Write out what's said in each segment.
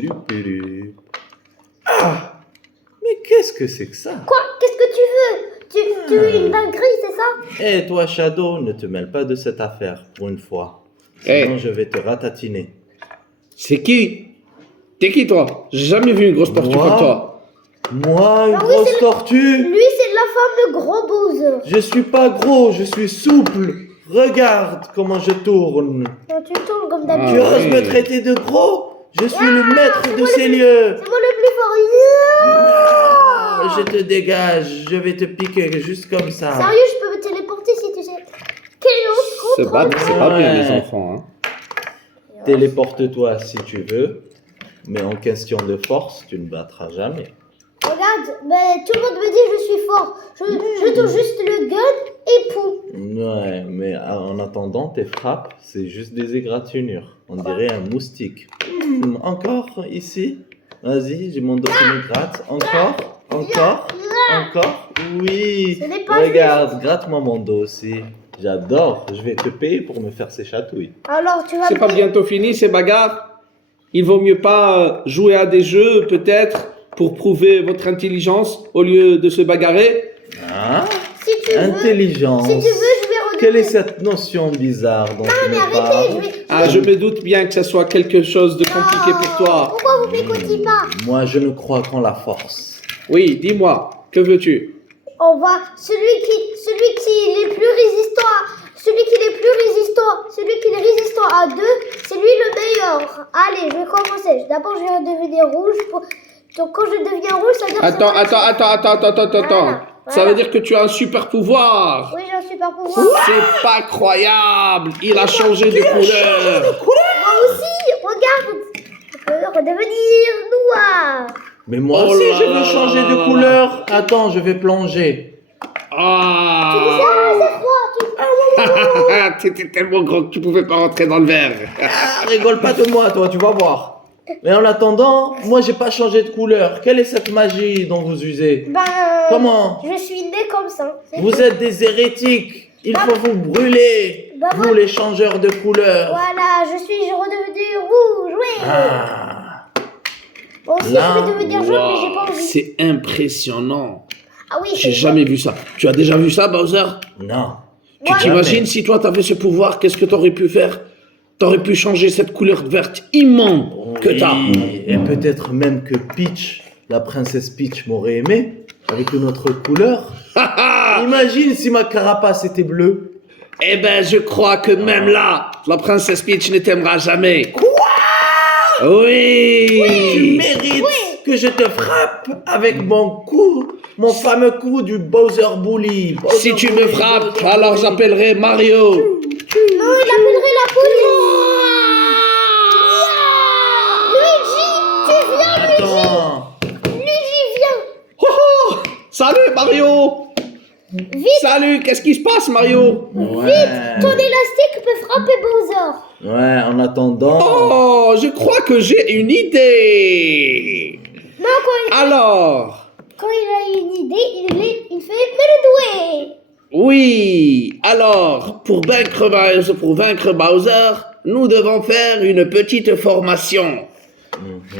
puru, puru. Ah! Mais qu'est-ce que c'est que ça? Quoi? Qu'est-ce que tu veux? Tu veux une dinguerie, c'est ça? Eh, toi, Shadow, ne te mêle pas de cette affaire, pour une fois. Sinon, je vais te ratatiner. C'est qui? T'es qui, toi? J'ai jamais vu une grosse tortue Moi comme toi. Moi, une Ah oui, grosse c'est tortue? Lui, c'est le fameux gros Bowser. Je suis pas gros, je suis souple. Regarde comment je tourne. Non, tu tournes comme Tu d'habitude. Ah, oses oui. me traiter de gros? Je suis le maître de ces lieux. C'est moi le plus fort. Je te dégage, je vais te piquer juste comme ça. Sérieux, je peux me téléporter si tu sais. Quel autre Se contrôle? battre, c'est pas bien, Ouais. les enfants. Hein. Téléporte-toi si tu veux, mais en question de force, tu ne battras jamais. Regarde, mais tout le monde me dit que je suis fort. Je touche juste le gun et pouf. Ouais, mais en attendant, tes frappes, c'est juste des égratignures. On dirait un moustique. Encore ici. Vas-y, j'ai mon dos qui me gratte. Encore, encore, encore. Oui. Ce n'est pas Regarde, gratte-moi mon dos aussi. J'adore. Je vais te payer pour me faire ces chatouilles. Alors, tu vas C'est me pas payer. bientôt fini, ces bagarres? Il vaut mieux pas jouer à des jeux, peut-être, pour prouver votre intelligence, au lieu de se bagarrer? Hein? Si tu veux, Intelligence. je vais redevenir. Quelle est cette notion bizarre dont tu Mais me arrêtez, parles? Ah, je me doute bien que ça soit quelque chose de compliqué pour toi. Pourquoi vous m'écoutez pas? Moi, je ne crois qu'en la force. Oui, dis-moi, que veux-tu? On va. Celui qui est plus résistant celui qui est résistant à 2, c'est lui le meilleur. Allez, je vais commencer. D'abord, je vais devenir rouge. Donc, quand je deviens rouge, ça veut dire que Attends. Voilà. Ça veut dire que tu as un super pouvoir. Oui, j'ai un super pouvoir. C'est pas croyable. Il a changé de couleur. Moi aussi, regarde. Je peux redevenir noir. Mais moi Oh aussi, là je là veux là changer là de là. couleur. Attends, je vais plonger. Ah. C'est froid. T'étais tellement gros que tu pouvais pas rentrer dans le verre. Ah, rigole pas de moi, toi, tu vas voir. Mais en attendant, moi, j'ai pas changé de couleur. Quelle est cette magie dont vous usez? Comment? Je suis né comme ça. c'est Vous tout. êtes des hérétiques. Il faut vous brûler. Bah, Vous, les changeurs de couleur. Voilà, je suis redevenu rouge, oui. Ah. Bon, aussi, Là, je peux devenir jaune, mais j'ai pas envie. C'est impressionnant. Ah oui, J'ai c'est jamais vu ça. Tu as déjà vu ça, Bowser? Non. Tu Ouais. t'imagines si toi t'avais ce pouvoir, qu'est-ce que t'aurais pu faire? T'aurais pu changer cette couleur verte immonde que t'as. Oui, et peut-être même que Peach, la princesse Peach, m'aurait aimé avec une autre couleur. Imagine si ma carapace était bleue. Eh ben, je crois que même là, la princesse Peach ne t'aimera jamais. Quoi? Tu Oui. mérites que je te frappe avec mon fameux coup du Bowser Bully. Si tu me frappes, alors j'appellerai Mario. Non, il appellerait la police. Luigi, tu viens, Attends. Luigi, viens. Oh, oh. Salut Mario. Vite, Salut, qu'est-ce qui se passe Mario? Ouais. ton élastique peut frapper Bowser. Ouais, en attendant. Oh, je crois que j'ai une idée. Non, Alors, quand il a une idée, il fait me le doué. oui, alors, pour vaincre Bowser, nous devons faire une petite formation.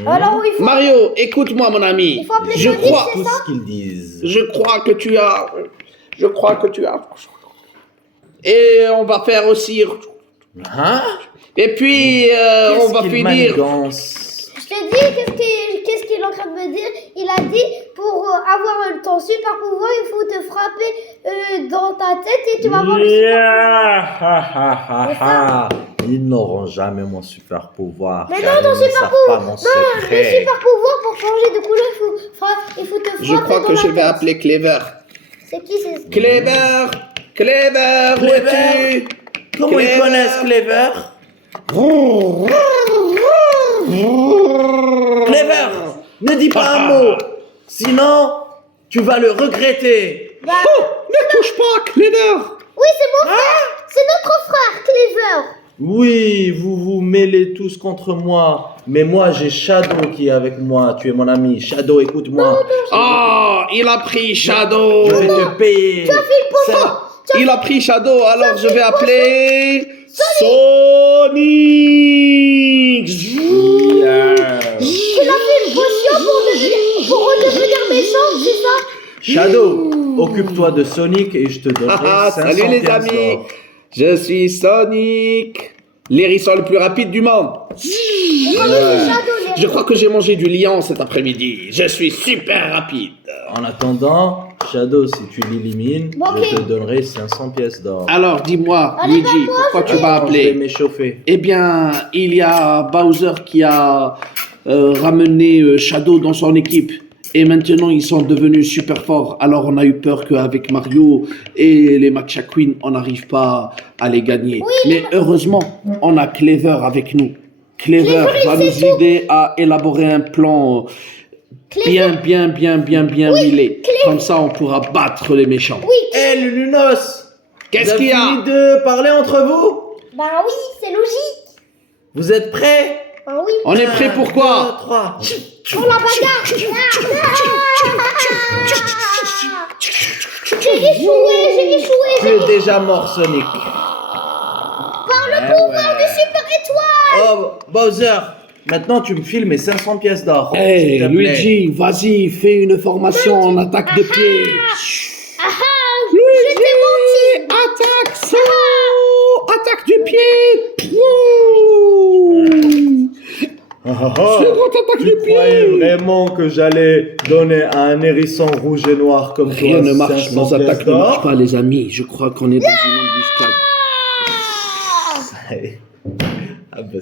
Alors, il faut. Mario, écoute-moi mon ami. Il faut appeler Je Sonic, crois, c'est Tout ça? ce qu'ils disent. je crois que tu as. Et on va faire aussi. Hein? Et puis, on va Qu'est-ce qu'il finir. manigance? Je te dis, qu'est-ce qu'il est en train de me dire? Il a dit, pour avoir ton super pouvoir, il faut te frapper dans ta tête et tu vas avoir le super. Ils n'auront jamais mon super pouvoir. Mais car non, ton ils ne super savent pouvoir. pas mon Non, le secret. super pouvoir pour changer de couleur, il faut te frapper Je crois dans que la je vais tête. appeler Clever. C'est qui c'est? Clever, où Clever. es-tu? Comment ils Clever. connaissent Clever? Clever, ne dis pas un mot, sinon tu vas le regretter. Bah, Oh, ne touche pas, Clever. oui, c'est mon frère. C'est notre frère, Clever. Oui, vous vous mêlez tous contre moi, mais moi j'ai Shadow qui est avec moi. Tu es mon ami. Shadow, écoute-moi. Oh, il a pris Shadow. Je vais te payer. Tu as fait une potion. Il a pris Shadow, alors je vais appeler Sonic. Tu l'as fait une potion pour redevenir méchant, c'est ça? Shadow, occupe-toi de Sonic et je te donnerai 500 Salut les pièces amis, d'or. je suis Sonic, l'hérisson le plus rapide du monde. Je crois que j'ai mangé du lion cet après-midi. Je suis super rapide. En attendant, Shadow, si tu l'élimines, Bon, ok. je te donnerai 500 pièces d'or. Alors dis-moi, Allez, Luigi, pourquoi tu m'as Je vais appelé? m'échauffer. Eh bien, il y a Bowser qui a ramené Shadow dans son équipe. Et maintenant, ils sont devenus super forts. Alors, on a eu peur qu'avec Mario et les Matcha Queen, on n'arrive pas à les gagner. Mais heureusement, on a Clever avec nous. Clever va nous aider à élaborer un plan bien huilé. Comme ça, on pourra battre les méchants. Hé, les Lunos! Qu'est-ce Vous qu'il y avez a? fini de parler entre vous? Bah oui, c'est logique. Vous êtes prêts? Bah oui. On est prêt pour quoi? 3. Pour la bagarre. J'ai échoué. Tu es déjà mort, Sonic. Par le pouvoir de Super Étoile. Oh, Bowser, maintenant tu me files mes 500 pièces d'or. Hey, s'il te plaît. Luigi, vas-y, fais une formation en attaque de pied. Ah ah, je t'ai menti. Attaque saut, attaque du pied. Ah, ah, ah. Seconde attaque Tu du croyais pied. vraiment que j'allais donner à un hérisson rouge et noir comme toi Rien ne marche, 500 nos pièces attaques ne d'or? marchent pas, les amis. Je crois qu'on est dans une embuscade. Ah, bah,